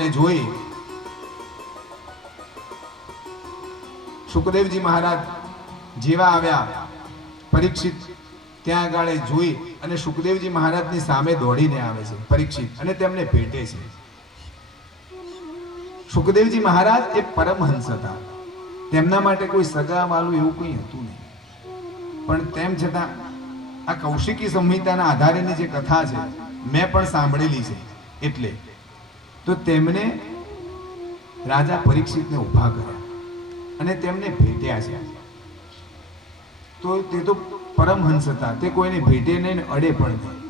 તેમને જોઈ સુખદેવજી મહારાજ જેવા આવ્યા, પરીક્ષિત ત્યાં આગળ જોઈ અને સુખદેવજી મહારાજની સામે દોડીને આવે છે પરીક્ષિત અને તેમને ભેટે છે. સુખદેવજી મહારાજ એ પરમહંસ હતા, તેમના માટે કોઈ સગા વાલું એવું કંઈ હતું નહીં, પણ તેમ છતાં આ કૌશિકી સંહિતાના આધારેની જે કથા છે મેં પણ સાંભળેલી છે, એટલે તો તેમને રાજા પરીક્ષિતને ઊભા કર્યા અને તેમને ભેટ્યા છે. તો તે તો પરમહંસ હતા, તે કોઈને ભેટે નહીં, અડે પણ નહીં,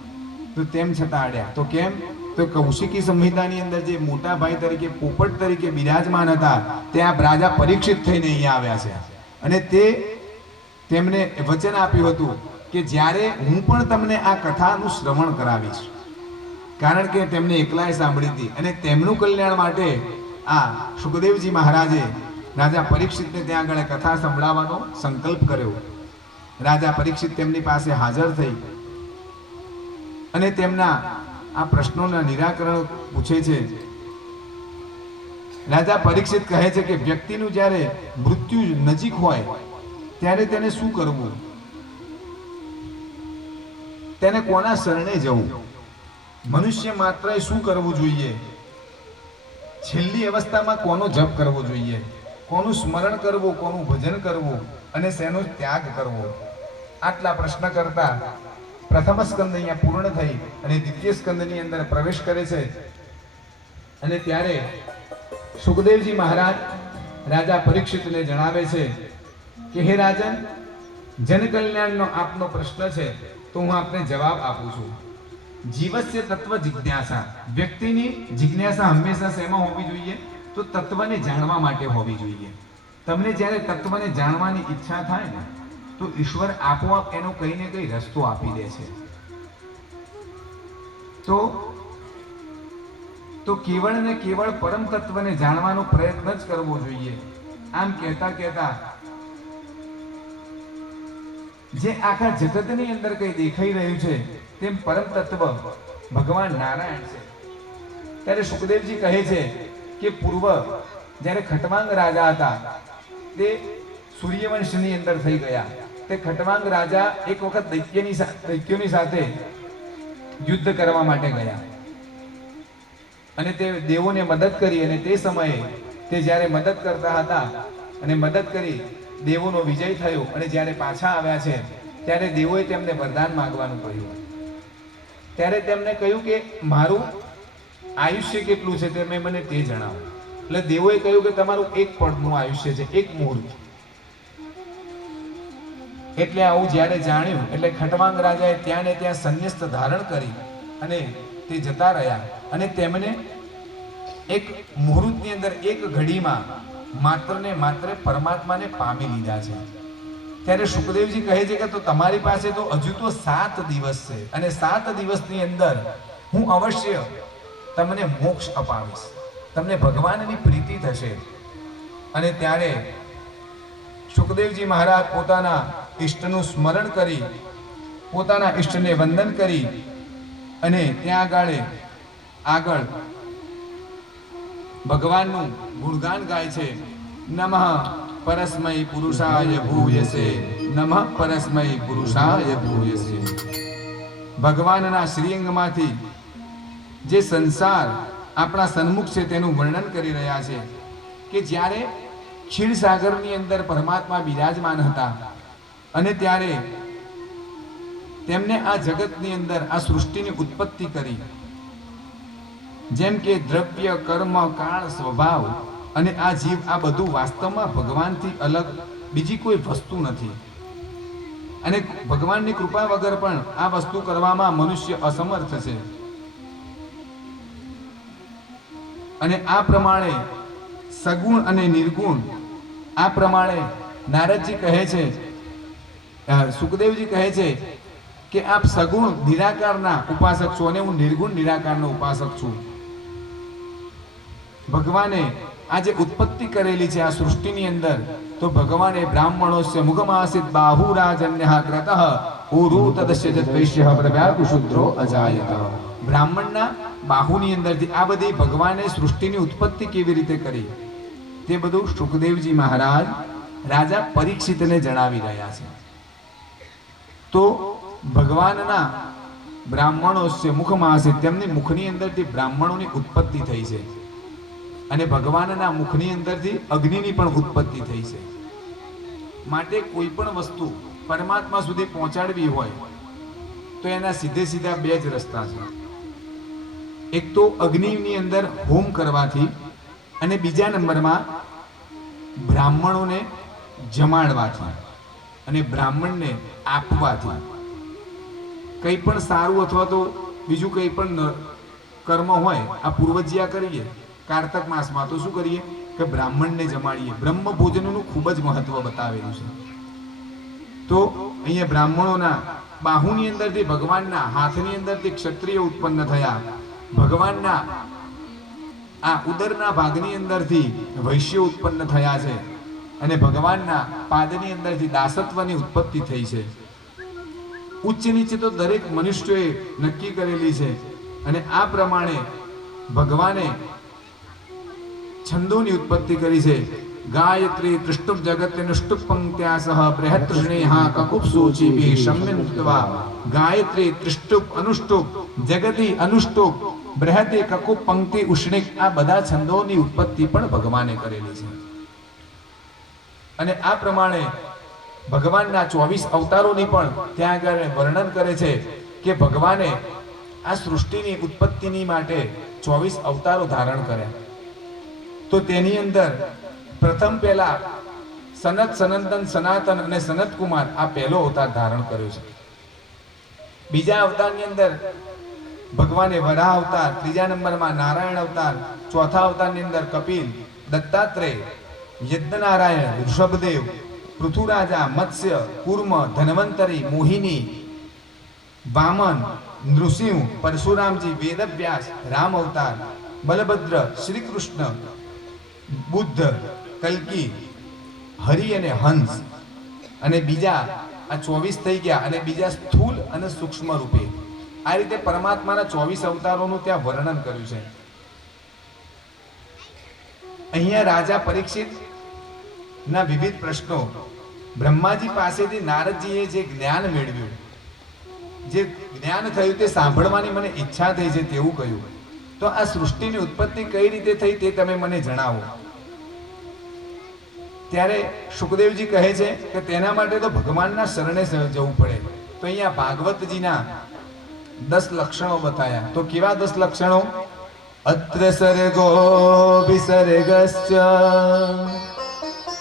તો તેમ છતાં અડ્યા. તો કેમ? તો કૌશિકી સંહિતાની અંદર જે મોટા ભાઈ તરીકે પોપટ તરીકે બિરાજમાન હતા, ત્યાં રાજા પરીક્ષિત થઈને અહીંયા આવ્યા છે અને તેમને વચન આપ્યું હતું કે જ્યારે હું પણ તમને આ કથાનું શ્રવણ કરાવીશ, કારણ કે તેમને એકલાએ સાંભળી હતી અને તેમનું કલ્યાણ માટે આ સુખદેવજી મહારાજે રાજા પરીક્ષિતને ત્યાં આગળ કથા સંભળાવવાનો સંકલ્પ કર્યો. રાજા પરીક્ષિત તેમની પાસે હાજર થઈ અને તેમના આ પ્રશ્નોના નિરાકરણ પૂછે છે. રાજા પરીક્ષિત કહે છે કે વ્યક્તિનું જ્યારે મૃત્યુ નજીક હોય ત્યારે તેને શું કરવું, તેને કોના શરણે જવું, મનુષ્ય માત્રએ શું કરવું જોઈએ, છેલ્લી અવસ્થામાં કોનો જપ કરવો જોઈએ, કોનું સ્મરણ કરવું, કોનું ભજન કરવું અને શેનો ત્યાગ કરવો. આટલા પ્રશ્ન કરતા પ્રથમ સ્કંદ અહીંયા પૂર્ણ થઈ અને દ્વિતીય સ્કંદની અંદર પ્રવેશ કરે છે. અને ત્યારે સુખદેવજી મહારાજ રાજા પરીક્ષિતને જણાવે છે કે હે રાજન, જનકલ્યાણનો આપનો પ્રશ્ન છે તો હું આપને જવાબ આપું છું. જીવસ્ય તત્વ જિજ્ઞાસા, વ્યક્તિની જિજ્ઞાસા હંમેશા શેમાં હોવી જોઈએ? તો તત્વને જાણવા માટે હોવી જોઈએ. તમને જ્યારે તત્વને જાણવાની ઈચ્છા થાય ને તો ઈશ્વર આપોઆપ એનો કંઈ ને કંઈ રસ્તો આપી દે છે. તો કેવળ ને કેવળ પરમ તત્વને જાણવાનો પ્રયત્ન જ કરવો જોઈએ. આમ કહેતા કહેતા જે આખા જગતની અંદર કંઈ દેખાઈ રહ્યું છે તેમ પરમ તત્વ ભગવાન નારાયણ છે. ત્યારે સુખદેવજી કહે છે કે પૂર્વ જ્યારે ખટવાંગ રાજા હતા તે સૂર્યવંશની અંદર થઈ ગયા. તે ખટવાંગ રાજા એક વખત દૈત્યોની સાથે યુદ્ધ કરવા માટે ગયા અને તે દેવોને મદદ કરી અને તે સમયે તે જ્યારે મદદ કરતા હતા અને મદદ કરી દેવોનો વિજય થયો અને જ્યારે પાછા આવ્યા છે ત્યારે દેવોએ તેમને વરદાન માંગવાનું કહ્યું. ત્યારે તેમને કહ્યું કે મારું આયુષ્ય કેટલું છે તે મને તે જણાવો. એટલે દેવોએ કહ્યું કે તમારું એક પળનું આયુષ્ય છે, એક મુહૂર્ત. એટલે આવું જ્યારે જાણ્યું એટલે ખટવાંગ રાજાએ ત્યાં ને ત્યાં સંન્યસ્ત ધારણ કરી અને તે જતા રહ્યા અને તેમને એક મુહૂર્તની અંદર એક ઘડીમાં માત્ર ને માત્ર પરમાત્માને પામી લીધા છે. ત્યારે સુખદેવજી કહે છે કે તો તમારી પાસે તો હજુ તો 7 દિવસ છે અને 7 દિવસની અંદર હું અવશ્ય તમને મોક્ષ અપાવીશ, તમને ભગવાનની પ્રીતિ થશે. અને ત્યારે સુખદેવજી મહારાજ પોતાના ઈષ્ટનું સ્મરણ કરી, પોતાના ઈષ્ટને વંદન કરી અને ત્યાં આગળ ભગવાનનું ગુણગાન ગાય છે. નમઃ પરસ્મૈ પુરુષાય ભૂયસે, નમઃ પરસ્મૈ પુરુષાય ભૂયસે. ભગવાનના શ્રીઅંગમાંથી જે સંસાર આપણા સન્મુખ છે તેનું વર્ણન કરી રહ્યા છે કે જ્યારે ક્ષીરસાગરની અંદર પરમાત્મા બિરાજમાન હતા અને ત્યારે તેમને આ જગતની અંદર આ સૃષ્ટિની ઉત્પત્તિ કરી. જેમ કે દ્રવ્ય, કર્મ, કાળ, સ્વભાવ અને આ જીવ, આ બધું વાસ્તવમાં ભગવાનથી અલગ બીજી કોઈ વસ્તુ નથી અને ભગવાનની કૃપા વગર પણ આ વસ્તુ કરવામાં મનુષ્ય અસમર્થ છે. અને આ પ્રમાણે સગુણ અને નિર્ગુણ, આ પ્રમાણે નારદજી કહે છે, સુખદેવજી કહે છે કે આપ સગુણ નિરાકારના ઉપાસક છો અને હું નિર્ગુણ નિરાકારનો ઉપાસક છું. ભગવાને આ જે ઉત્પત્તિ કરેલી છે આ સૃષ્ટિની અંદર, તો ભગવાને બ્રાહ્મણોસ્ય મુખમાસિત બાહુરાજન્યઃ ક્રતઃ ઉરુ તદસ્ય જદ્વૈશ્યઃ પ્રવ્યાકુશુદ્રો અજાયત. બ્રાહ્મણના બાહુની અંદરથી આ બધી ભગવાને સૃષ્ટિની ઉત્પત્તિ કેવી રીતે કરી તે બધું સુખદેવજી મહારાજ રાજા પરીક્ષિતને જણાવી રહ્યા છે. તો ભગવાનના બ્રાહ્મણો છે મુખમાં છે, તેમની મુખની અંદરથી બ્રાહ્મણોની ઉત્પત્તિ થઈ છે અને ભગવાનના મુખની અંદરથી અગ્નિની પણ ઉત્પત્તિ થઈ છે. માટે કોઈ પણ વસ્તુ પરમાત્મા સુધી પહોંચાડવી હોય તો એના સીધે સીધા બે જ રસ્તા છે. એક તો અગ્નિની અંદર હોમ કરવાથી અને બીજા નંબરમાં બ્રાહ્મણોને જમાડવાથી અને બ્રાહ્મણને આપવાથી. કંઈ પણ સારું અથવા તો બીજું કંઈ પણ કર્મ હોય, આ પૂર્વજ્યા કરીએ કાર્તક માસમાં તો શું કરીએ કે બ્રાહ્મણને જમાડીએ. બ્રહ્મ ભોજનનું ખૂબ જ મહત્વ બતાવેલું છે. તો અહીંયા બ્રાહ્મણોના બાહુની અંદરથી ભગવાનના હાથની અંદરથી ક્ષત્રિય ઉત્પન્ન થયા, ભગવાનના આ ઉદરના ભાગની અંદરથી વૈશ્ય ઉત્પન્ન થયા છે અને ભગવાનના પાદની અંદરથી દાસત્વની ઉત્પત્તિ થઈ છે. ઉચ્ચ નીચે તો દરેક મનુષ્યોએ નક્કી કરેલી છે અને આ પ્રમાણે ભગવાને છંદોની ઉત્પત્તિ કરી છે. ગાયત્રી ત્રિષ્ટુપ જગત નુષ્ટુપ પંક્ત્યા સહ બૃહત સ્નેહા કકુપ સૂચિભિ સંમિત્વા. ગાયત્રી ત્રિષ્ટુપ અનુષ્ટુપ જગતી અનુષ્ટુપ બૃહતે કકુપ પંક્તિ ઉષ્ણિક, આ બધા છંદોની ઉત્પત્તિ પણ ભગવાને કરેલી છે. અને આ પ્રમાણે ભગવાનના 24 અવતારોની પણ ત્યાં આગળ વર્ણન કરે છે કે ભગવાને આ સૃષ્ટિની ઉત્પત્તિની માટે 24 અવતારો ધારણ કર્યા. તો તેની અંદર પ્રથમ પહેલા સનત, સનંદન, સનાતન અને સનત કુમાર આ પહેલો અવતાર ધારણ કર્યો છે. બીજા અવતારની અંદર ભગવાને વરાહ અવતાર, ત્રીજા નંબરમાં નારાયણ અવતાર, ચોથા અવતારની અંદર કપિલ, દત્તાત્રેય, યજ્ઞનારાયણ, ઋષભદેવ, પૃથુરાજા, મત્સ્ય, કૂર્મ, ધન્વંતરી, મોહિની, વામન, નૃસિંહ, પરશુરામજી, વેદવ્યાસ, રામ અવતાર, બલભદ્ર, શ્રી કૃષ્ણ, બુદ્ધ, કલ્કી, હરિ અને હંસ. અને બીજા આ 24 થઈ ગયા અને બીજા સ્થૂલ અને સૂક્ષ્મ રૂપે. આ રીતે પરમાત્માના 24 અવતારોનું ત્યાં વર્ણન કર્યું છે. અહીંયા રાજા પરીક્ષિત ના વિવિધ પ્રશ્નો, બ્રહ્માજી પાસેથી નારદજીએ જે જ્ઞાન મેળવ્યું, જે જ્ઞાન થયું તે સાંભળવાની મને ઈચ્છા થઈ છે તેવું કહ્યું. તો આ સૃષ્ટિની ઉત્પત્તિ કઈ રીતે થઈ તે તમે મને જણાવો. ત્યારે સુખદેવજી કહે છે કે તેના માટે તો ભગવાનના શરણે જવું પડે. તો અહીંયા ભાગવતજીના 10 લક્ષણો બતાયા. તો કેવા 10 લક્ષણો? અત્ર સર્ગો વિસર્ગશ્ચ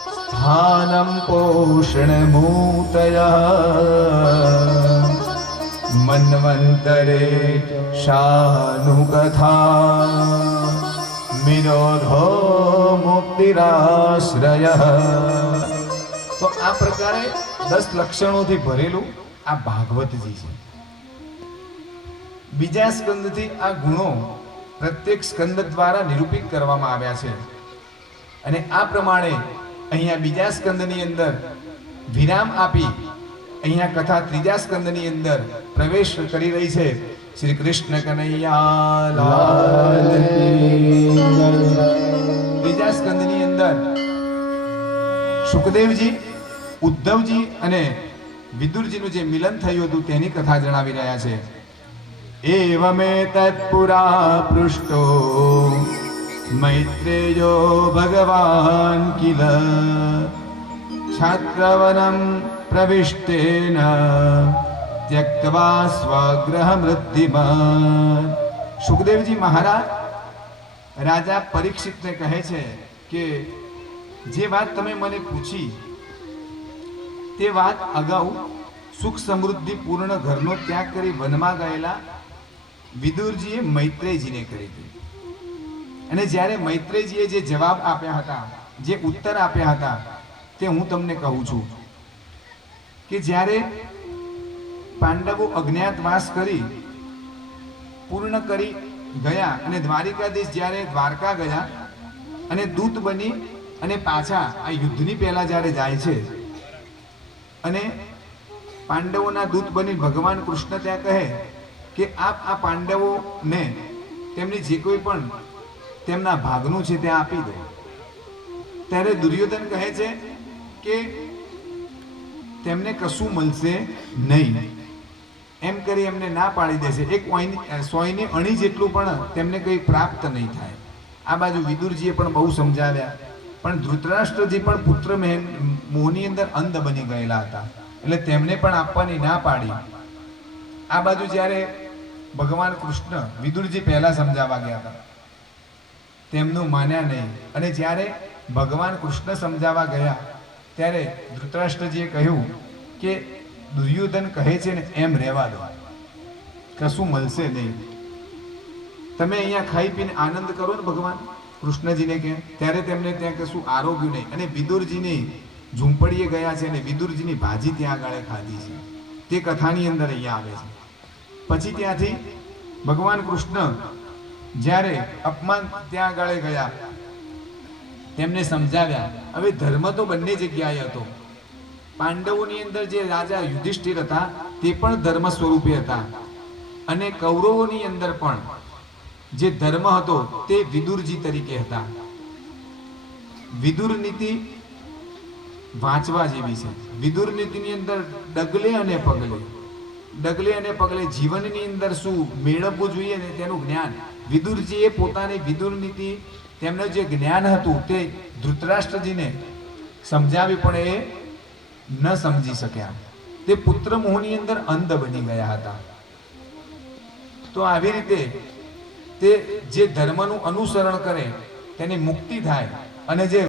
સ્થાનમ પોષણમૂતયઃ મન્વંતરે શાનુકથા વિરોધો મુક્તિરાશ્રયઃ. તો આ પ્રકારે 10 લક્ષણોથી ભરેલું આ ભાગવતજી છે. બીજા સ્કંદથી આ ગુણો પ્રત્યેક સ્કંદ દ્વારા નિરૂપિત કરવામાં આવ્યા છે. અને આ પ્રમાણે અહીંયા બીજા સ્કંદની અંદર વિરામ આપી અહીંયા કથા ત્રીજા સ્કંદની અંદર પ્રવેશ કરી રહી છે. શ્રી કૃષ્ણ કનૈયા લાલ કી. ત્રીજા સ્કંદની અંદર સુખદેવજી, ઉદ્ધવજી અને વિદુરજીનું જે મિલન થયું હતું તેની કથા જણાવી રહ્યા છે. એવમેતત્ પુરા પૃષ્ટો મૈત્રેયો ભગવાન કિલ છાત્રવનમ પ્રવિષ્ટેન ત્યક્ત્વા સ્વગૃહમૃદ્ધિમાન. સુખદેવજી મહારાજ રાજા પરીક્ષિતને કહે છે કે જે વાત તમે મને પૂછી તે વાત અગાઉ સુખ સમૃદ્ધિ પૂર્ણ ઘરનો ત્યાગ કરી વનમાં ગયેલા વિદુરજીએ મૈત્રેયજીને કરી હતી. અને જ્યારે મૈત્રેયજીએ જે જવાબ આપ્યા હતા, જે ઉત્તર આપ્યા હતા તે હું તમને કહું છું કે જ્યારે પાંડવો અજ્ઞાતવાસ કરી પૂર્ણ કરી ગયા અને દ્વારિકાધીશ જ્યારે દ્વારકા ગયા અને દૂત બની અને પાછા આ યુદ્ધની પહેલા જ્યારે જાય છે અને પાંડવોના દૂત બની ભગવાન કૃષ્ણ ત્યાં કહે કે આ પાંડવોને તેમની જે કોઈ પણ તેમના ભાગનું છે તે આપી દો. ત્યારે દુર્યોધન કહે છે કે તેમને કશું મળશે નહીં, એમ કરી એમને ના પાડી દેશે. એક સોયની અણી જેટલું પણ તેમને કંઈ પ્રાપ્ત નહીં થાય. આ બાજુ વિદુરજીએ પણ બહુ સમજાવ્યા, પણ ધૃતરાષ્ટ્રજી પણ પુત્ર મોહની અંદર અંધ બની ગયેલા હતા, એટલે તેમને પણ આપવાની ના પાડી. આ બાજુ જ્યારે ભગવાન કૃષ્ણ વિદુરજી પહેલા સમજાવવા ગયા હતા, તેમનું માન્યા નહીં. અને જ્યારે ભગવાન કૃષ્ણ સમજાવવા ગયા ત્યારે ધૃતરાષ્ટ્રજીએ કહ્યું કે દુર્યોધન કહે છે ને એમ રહેવા દો, કશું મળશે નહીં. તમે અહીંયા ખાઈ પીને આનંદ કરો ને, ભગવાન કૃષ્ણજીને કહે. ત્યારે તેમને ત્યાં કશું આરોગ્યું નહીં. અને વિદુરજીની ઝૂંપડીએ ગયા છે અને વિદુરજીની ભાજી ત્યાં આગળ ખાધી છે. તે કથાની અંદર અહીંયા આવે છે. પછી ત્યાંથી ભગવાન કૃષ્ણ જ્યારે અપમાન ત્યાં આગળ ગયા, તેમને સમજાવ્યા. હવે ધર્મ તો બંને જગ્યાએ હતો. પાંડવોની અંદર જે રાજા યુધિષ્ઠિર હતા તે પણ ધર્મ સ્વરૂપે હતા, અને કૌરવોની અંદર પણ જે ધર્મ હતો તે વિદુરજી તરીકે હતા. વિદુર નીતિ વાંચવા જેવી છે. વિદુર નીતિની અંદર ડગલે અને પગલે જીવનની અંદર શું મેળવવું જોઈએ ને તેનું જ્ઞાન વિદુરજીએ પોતાની વિદુર નીતિ, તેમનું જે જ્ઞાન હતું તે ધૃતરાષ્ટ્રજીને સમજાવી, પણ એ ન સમજી શક્યા. તે પુત્ર મોહની અંદર અંધ બની ગયા હતા. તો આવી રીતે તે જે ધર્મનું અનુસરણ કરે તેની મુક્તિ થાય, અને જે